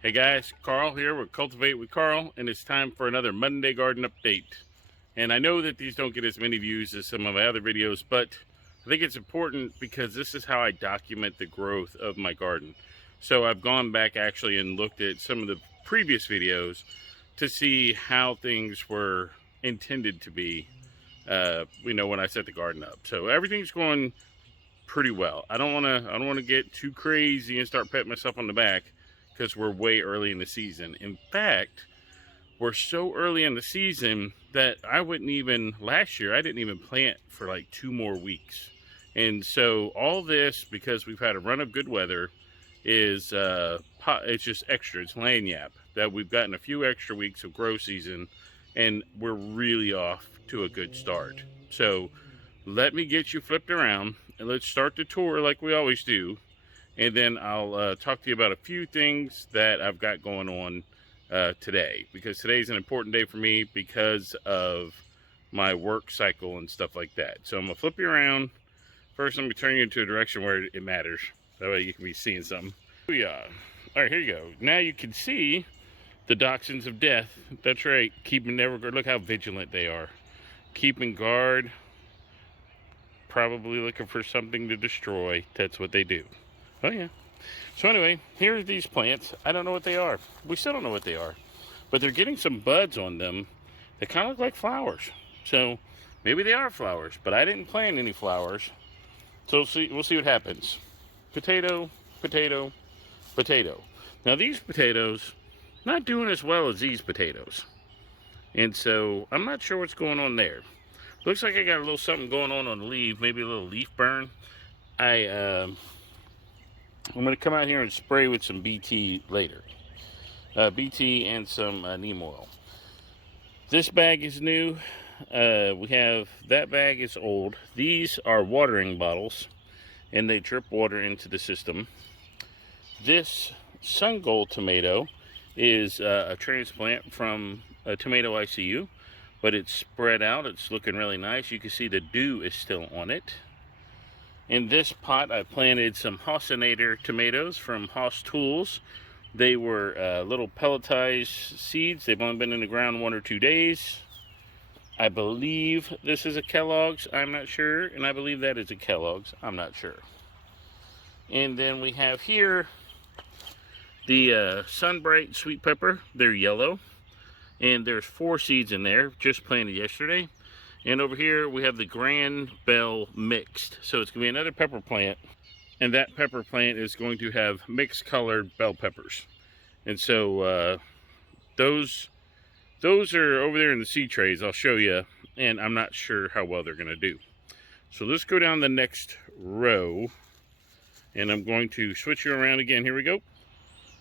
Hey guys, Carl here with Cultivate with Carl, and it's time for another Monday garden update. And I know that these don't get as many views as some of my other videos, but I think it's important because this is how I document the growth of my garden. So I've gone back actually and looked at some of the previous videos to see how things were intended to be, when I set the garden up. So everything's going pretty well. I don't want to get too crazy and start patting myself on the back because we're way early in the season. In fact, we're so early in the season that last year I didn't even plant for like 2 more weeks. And so all this, because we've had a run of good weather, is it's just extra. It's lagniappe that we've gotten a few extra weeks of grow season, and we're really off to a good start. So let me get you flipped around and let's start the tour like we always do. And then I'll talk to you about a few things that I've got going on today, because today's an important day for me because of my work cycle and stuff like that. So I'm gonna flip you around. First, let me turn you into a direction where it matters. That way you can be seeing something. Yeah. All right, here you go. Now you can see the dachshunds of death. That's right. Look how vigilant they are. Keeping guard. Probably looking for something to destroy. That's what they do. Oh yeah. So anyway, here are these plants. I don't know what they are. We still don't know what they are. But they're getting some buds on them that kind of look like flowers. So maybe they are flowers, but I didn't plant any flowers. So we'll see what happens. Potato, potato, potato. Now these potatoes, not doing as well as these potatoes. And so I'm not sure what's going on there. Looks like I got a little something going on the leaf, maybe a little leaf burn. I'm going to come out here and spray with some BT later. BT and some neem oil. This bag is new. That bag is old. These are watering bottles, and they drip water into the system. This Sun Gold tomato is a transplant from a tomato ICU, but it's spread out. It's looking really nice. You can see the dew is still on it. In this pot, I planted some Hossinator tomatoes from Hoss Tools. They were little pelletized seeds. They've only been in the ground 1 or 2 days. I believe this is a Kellogg's. I'm not sure. And I believe that is a Kellogg's. I'm not sure. And then we have here the Sunbright sweet pepper. They're yellow. And there's 4 seeds in there, just planted yesterday. And over here we have the Grand Bell mixed. So it's going to be another pepper plant. And that pepper plant is going to have mixed colored bell peppers. And so those are over there in the seed trays. I'll show you. And I'm not sure how well they're going to do. So let's go down the next row. And I'm going to switch you around again. Here we go.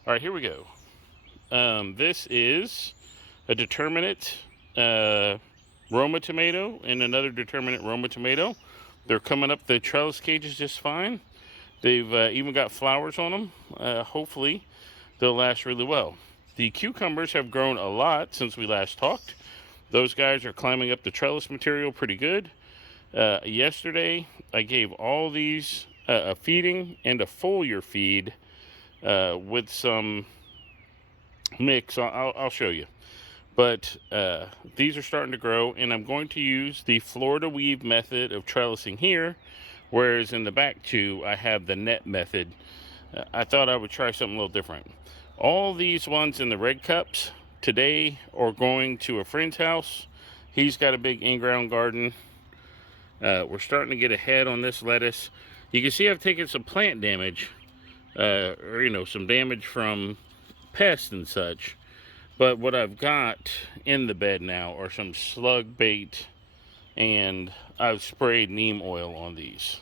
All right, here we go. This is a determinate Roma Tomato and another determinate Roma Tomato. They're coming up the trellis cages just fine. They've even got flowers on them. Hopefully they'll last really well. The cucumbers have grown a lot since we last talked. Those guys are climbing up the trellis material pretty good. Yesterday I gave all these a feeding and a foliar feed with some mix. I'll show you. But these are starting to grow, and I'm going to use the Florida weave method of trellising here, whereas in the back two I have the net method. I thought I would try something a little different. All these ones in the red cups today are going to a friend's house. He's got a big in-ground garden. We're starting to get ahead on this lettuce. You can see I've taken some plant damage, or some damage from pests and such. But what I've got in the bed now are some slug bait, and I've sprayed neem oil on these.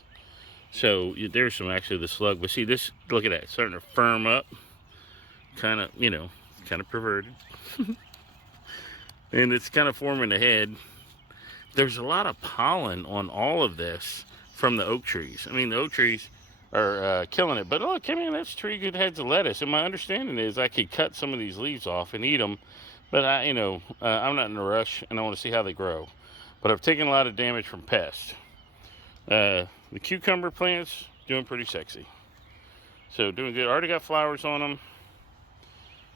So there's some actually the slug, but see this, look at that, it's starting to firm up, kind of perverted. And it's kind of forming a head. There's a lot of pollen on all of this from the oak trees. I mean, the oak trees are killing it. But look, I mean, that's 3 good heads of lettuce. And my understanding is I could cut some of these leaves off and eat them. But I'm not in a rush, and I want to see how they grow. But I've taken a lot of damage from pests. The cucumber plants doing pretty sexy. So doing good. Already got flowers on them.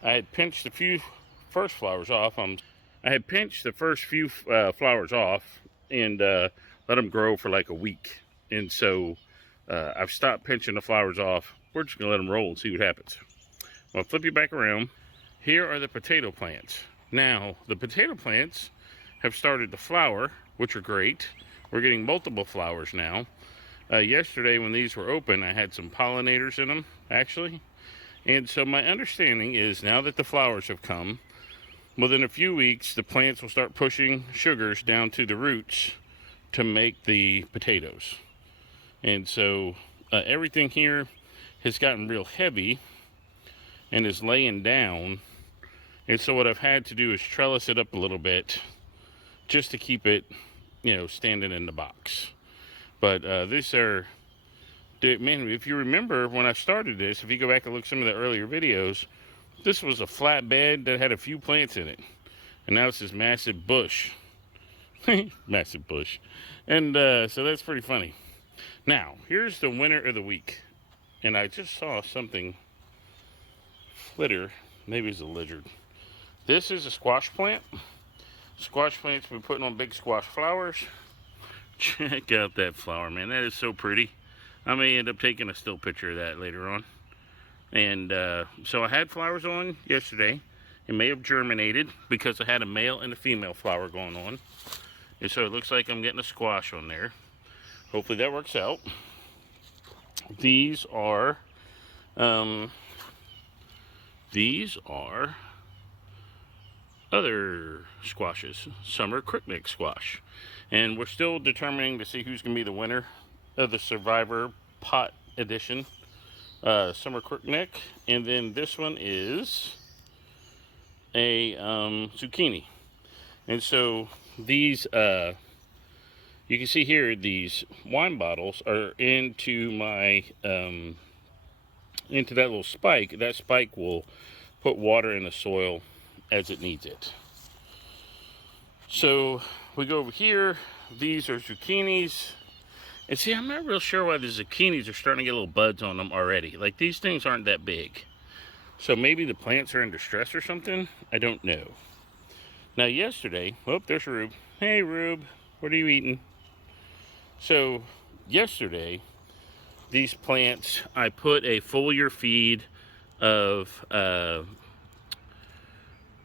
I had pinched the few first flowers off. I had pinched the first few flowers off and let them grow for like a week. And so I've stopped pinching the flowers off. We're just gonna let them roll and see what happens. I'll flip you back around. Here are the potato plants. Now, the potato plants have started to flower, which are great. We're getting multiple flowers now. Yesterday when these were open, I had some pollinators in them, actually. And so my understanding is now that the flowers have come, within a few weeks, the plants will start pushing sugars down to the roots to make the potatoes. And so everything here has gotten real heavy and is laying down. And so what I've had to do is trellis it up a little bit just to keep it, you know, standing in the box. But these are, man, if you remember when I started this, if you go back and look some of the earlier videos, this was a flat bed that had a few plants in it. And now it's this massive bush. Massive bush. And so that's pretty funny. Now, here's the winner of the week. And I just saw something flitter. Maybe it's a lizard. This is a squash plant. Squash plants been putting on big squash flowers. Check out that flower, man. That is so pretty. I may end up taking a still picture of that later on. And so I had flowers on yesterday. It may have germinated because I had a male and a female flower going on. And so it looks like I'm getting a squash on there. Hopefully that works out. These are other squashes, summer crookneck squash. And we're still determining to see who's going to be the winner of the Survivor Pot Edition. Summer crookneck. And then this one is a zucchini. And so these, you can see here, these wine bottles are into my, into that little spike. That spike will put water in the soil as it needs it. So we go over here. These are zucchinis. And see, I'm not real sure why the zucchinis are starting to get little buds on them already. Like, these things aren't that big. So maybe the plants are in distress or something. I don't know. Now yesterday, oh, there's Rube. Hey Rube, what are you eating? So yesterday, these plants, I put a foliar feed of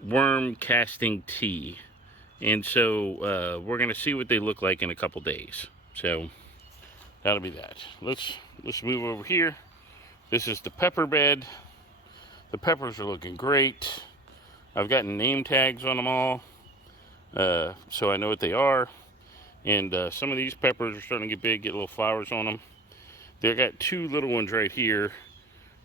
worm casting tea. And so we're going to see what they look like in a couple days. So that'll be that. Let's move over here. This is the pepper bed. The peppers are looking great. I've gotten name tags on them all, so I know what they are. And some of these peppers are starting to get big, get little flowers on them. They've got two little ones right here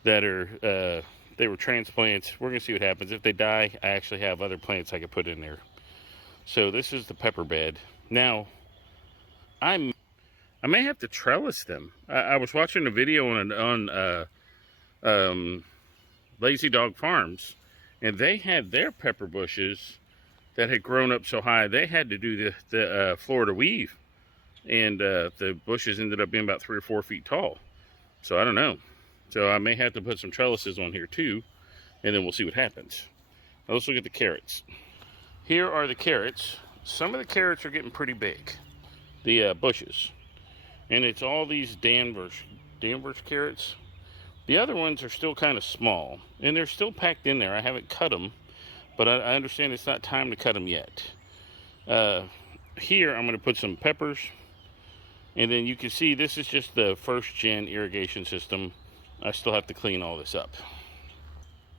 that are, they were transplants. We're gonna see what happens. If they die, I actually have other plants I could put in there. So this is the pepper bed. Now, I may have to trellis them. I was watching a video on Lazy Dog Farms, and they had their pepper bushes that had grown up so high they had to do the Florida weave, and the bushes ended up being about 3 or 4 feet tall. So I don't know. So I may have to put some trellises on here too, and then we'll see what happens. Now let's look at the carrots. Here are the carrots. Some of the carrots are getting pretty big, the bushes, and it's all these Danvers carrots. The other ones are still kind of small, and they're still packed in there. I haven't cut them, but I understand it's not time to cut them yet. Here I'm going to put some peppers, and then you can see this is just the first gen irrigation system. I still have to clean all this up.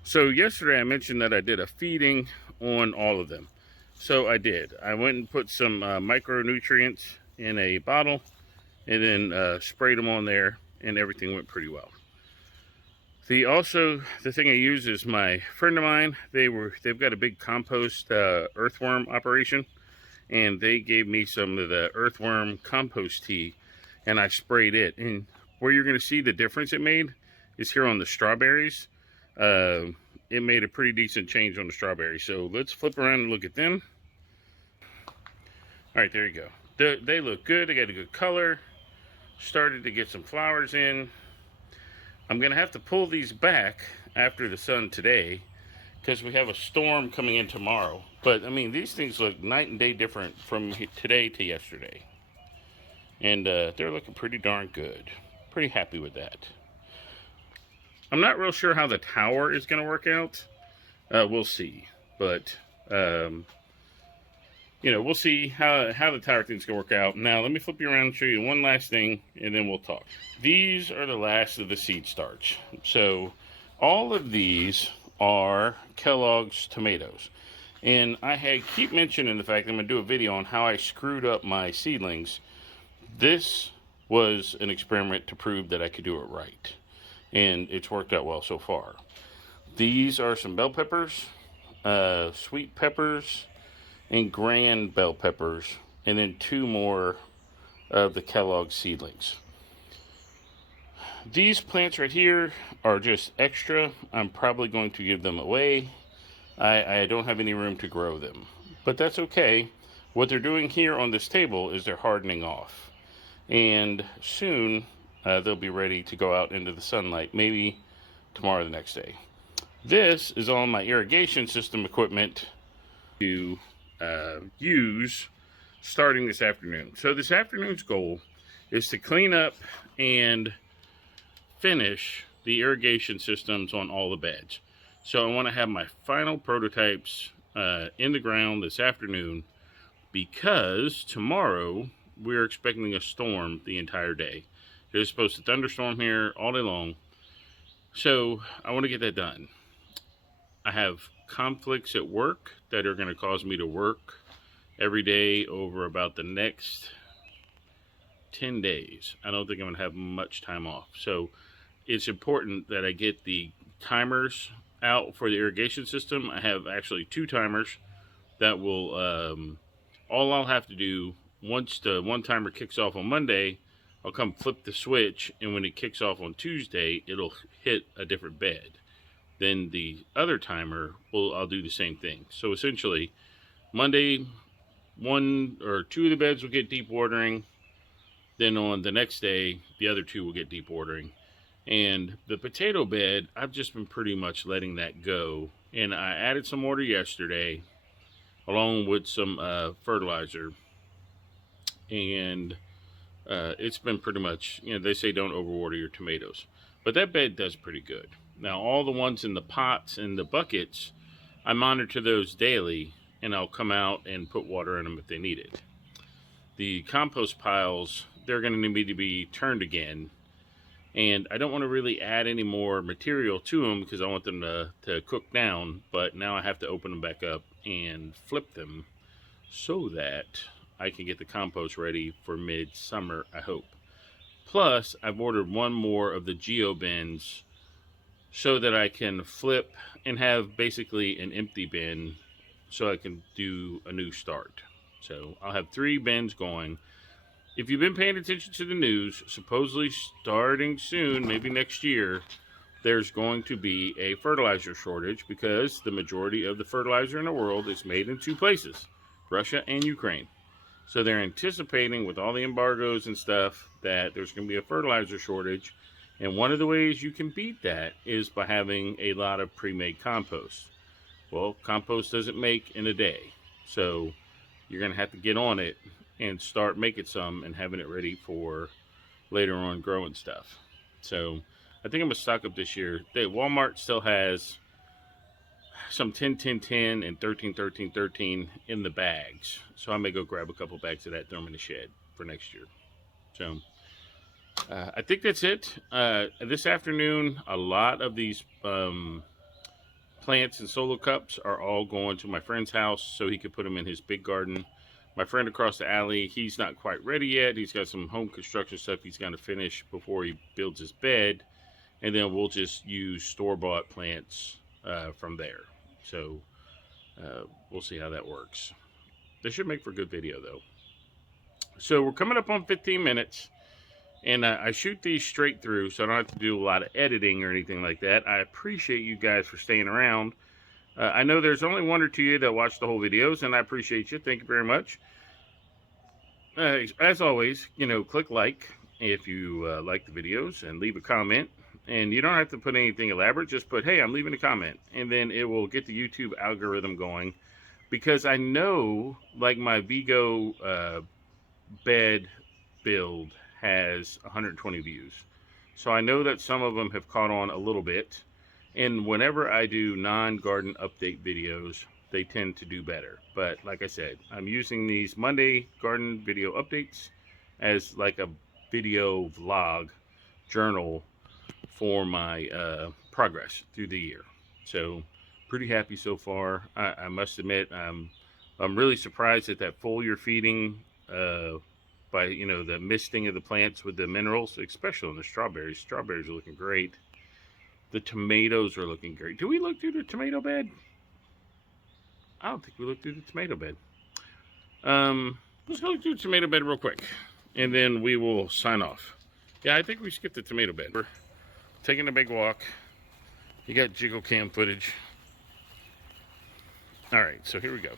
So yesterday I mentioned that I did a feeding on all of them. So I did. I went and put some micronutrients in a bottle, and then sprayed them on there, and everything went pretty well. The thing I use is my friend of mine. They've got a big compost earthworm operation, and they gave me some of the Earthworm Compost Tea, and I sprayed it. And where you're going to see the difference it made is here on the strawberries. It made a pretty decent change on the strawberries. So let's flip around and look at them. All right, there you go. They look good. They got a good color. Started to get some flowers in. I'm going to have to pull these back after the sun today, because we have a storm coming in tomorrow. But I mean, these things look night and day different from today to yesterday. And they're looking pretty darn good. Pretty happy with that. I'm not real sure how the tower is going to work out. We'll see. But, we'll see how the tower thing's going to work out. Now, let me flip you around and show you one last thing, and then we'll talk. These are the last of the seed starts. So, all of these are Kellogg's tomatoes. And I keep mentioning the fact that I'm going to do a video on how I screwed up my seedlings. This was an experiment to prove that I could do it right. And it's worked out well so far. These are some bell peppers, sweet peppers, and grand bell peppers, and then 2 more of the Kellogg seedlings. These plants right here are just extra. I'm probably going to give them away. I don't have any room to grow them, but that's okay. What they're doing here on this table is they're hardening off, and soon they'll be ready to go out into the sunlight, maybe tomorrow or the next day. This is all my irrigation system equipment to use starting this afternoon. So this afternoon's goal is to clean up and finish the irrigation systems on all the beds. So I want to have my final prototypes in the ground this afternoon, because tomorrow we're expecting a storm the entire day. It is supposed to thunderstorm here all day long. So I want to get that done. I have conflicts at work that are going to cause me to work every day over about the next 10 days. I don't think I'm going to have much time off. So it's important that I get the timers out for the irrigation system. I have actually 2 timers that will, all I'll have to do once the one timer kicks off on Monday, I'll come flip the switch, and when it kicks off on Tuesday, it'll hit a different bed. Then the other timer, I'll do the same thing. So essentially, Monday, 1 or 2 of the beds will get deep watering. Then on the next day, the other 2 will get deep watering. And the potato bed, I've just been pretty much letting that go. And I added some water yesterday, along with some fertilizer. And it's been pretty much, they say don't overwater your tomatoes. But that bed does pretty good. Now, all the ones in the pots and the buckets, I monitor those daily, and I'll come out and put water in them if they need it. The compost piles, they're going to need to be turned again. And I don't want to really add any more material to them because I want them to cook down. But now I have to open them back up and flip them so that I can get the compost ready for mid-summer, I hope. Plus, I've ordered 1 more of the Geo bins so that I can flip and have basically an empty bin so I can do a new start. So I'll have 3 bins going. If you've been paying attention to the news, supposedly starting soon, maybe next year, there's going to be a fertilizer shortage because the majority of the fertilizer in the world is made in 2 places, Russia and Ukraine. So they're anticipating, with all the embargoes and stuff, that there's going to be a fertilizer shortage. And one of the ways you can beat that is by having a lot of pre-made compost. Well, compost doesn't make in a day. So you're going to have to get on it and start making some and having it ready for later on growing stuff. So I think I'm going to stock up this year. Walmart still has some 10-10-10 and 13-13-13 in the bags. So I may go grab a couple bags of that, throw them in the shed for next year. So I think that's it. This afternoon, a lot of these plants and solo cups are all going to my friend's house so he could put them in his big garden. My friend across the alley, he's not quite ready yet. He's got some home construction stuff he's got to finish before he builds his bed. And then we'll just use store-bought plants from there. So we'll see how that works. This should make for a good video, though. So we're coming up on 15 minutes. And I shoot these straight through, so I don't have to do a lot of editing or anything like that. I appreciate you guys for staying around. I know there's only 1 or 2 of you that watch the whole videos, and I appreciate you. Thank you very much. As always, click like if you like the videos, and leave a comment. And you don't have to put anything elaborate. Just put, hey, I'm leaving a comment. And then it will get the YouTube algorithm going. Because I know, like my Vigo bed build has 120 views. So I know that some of them have caught on a little bit. And whenever I do non-garden update videos, they tend to do better. But like I said, I'm using these Monday garden video updates as like a video vlog journal for my progress through the year. So pretty happy so far. I must admit, I'm really surprised at that foliar feeding by, you know, the misting of the plants with the minerals, especially on the strawberries. Strawberries are looking great. The tomatoes are looking great. Do we look through the tomato bed? I don't think we looked through the tomato bed. Let's go through the tomato bed real quick, and then we will sign off. Yeah, I think we skipped the tomato bed. We're taking a big walk. You got jiggle cam footage. All right, so here we go.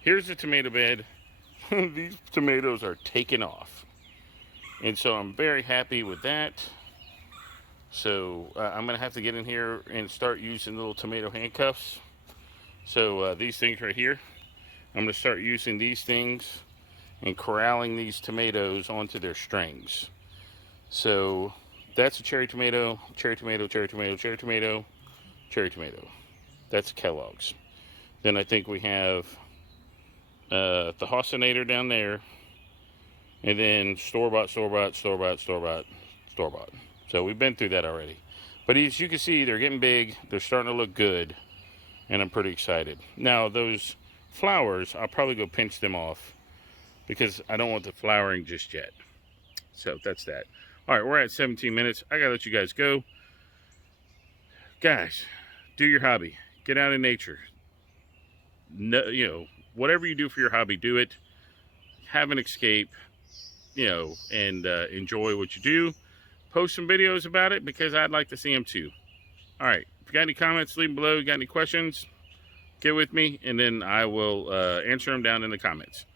Here's the tomato bed. These tomatoes are taking off. And so I'm very happy with that. So I'm going to have to get in here and start using little tomato handcuffs. So these things right here, I'm going to start using these things and corralling these tomatoes onto their strings. So that's a cherry tomato, cherry tomato, cherry tomato, cherry tomato, cherry tomato. That's Kellogg's. Then I think we have the Hossinator down there. And then store-bought, store-bought, store-bought, store-bought, store-bought. So we've been through that already. But as you can see, they're getting big. They're starting to look good. And I'm pretty excited. Now, those flowers, I'll probably go pinch them off because I don't want the flowering just yet. So that's that. All right, we're at 17 minutes. I got to let you guys go. Guys, do your hobby. Get out in nature. No, you know, whatever you do for your hobby, do it. Have an escape, you know, and enjoy what you do. Post some videos about it because I'd like to see them too. All right, if you got any comments, leave them below. You got any questions, get with me, and then I will answer them down in the comments.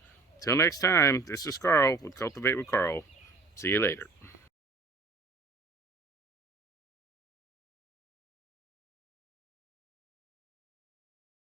Till next time, this is Carl with Cultivate with Carl. See you later.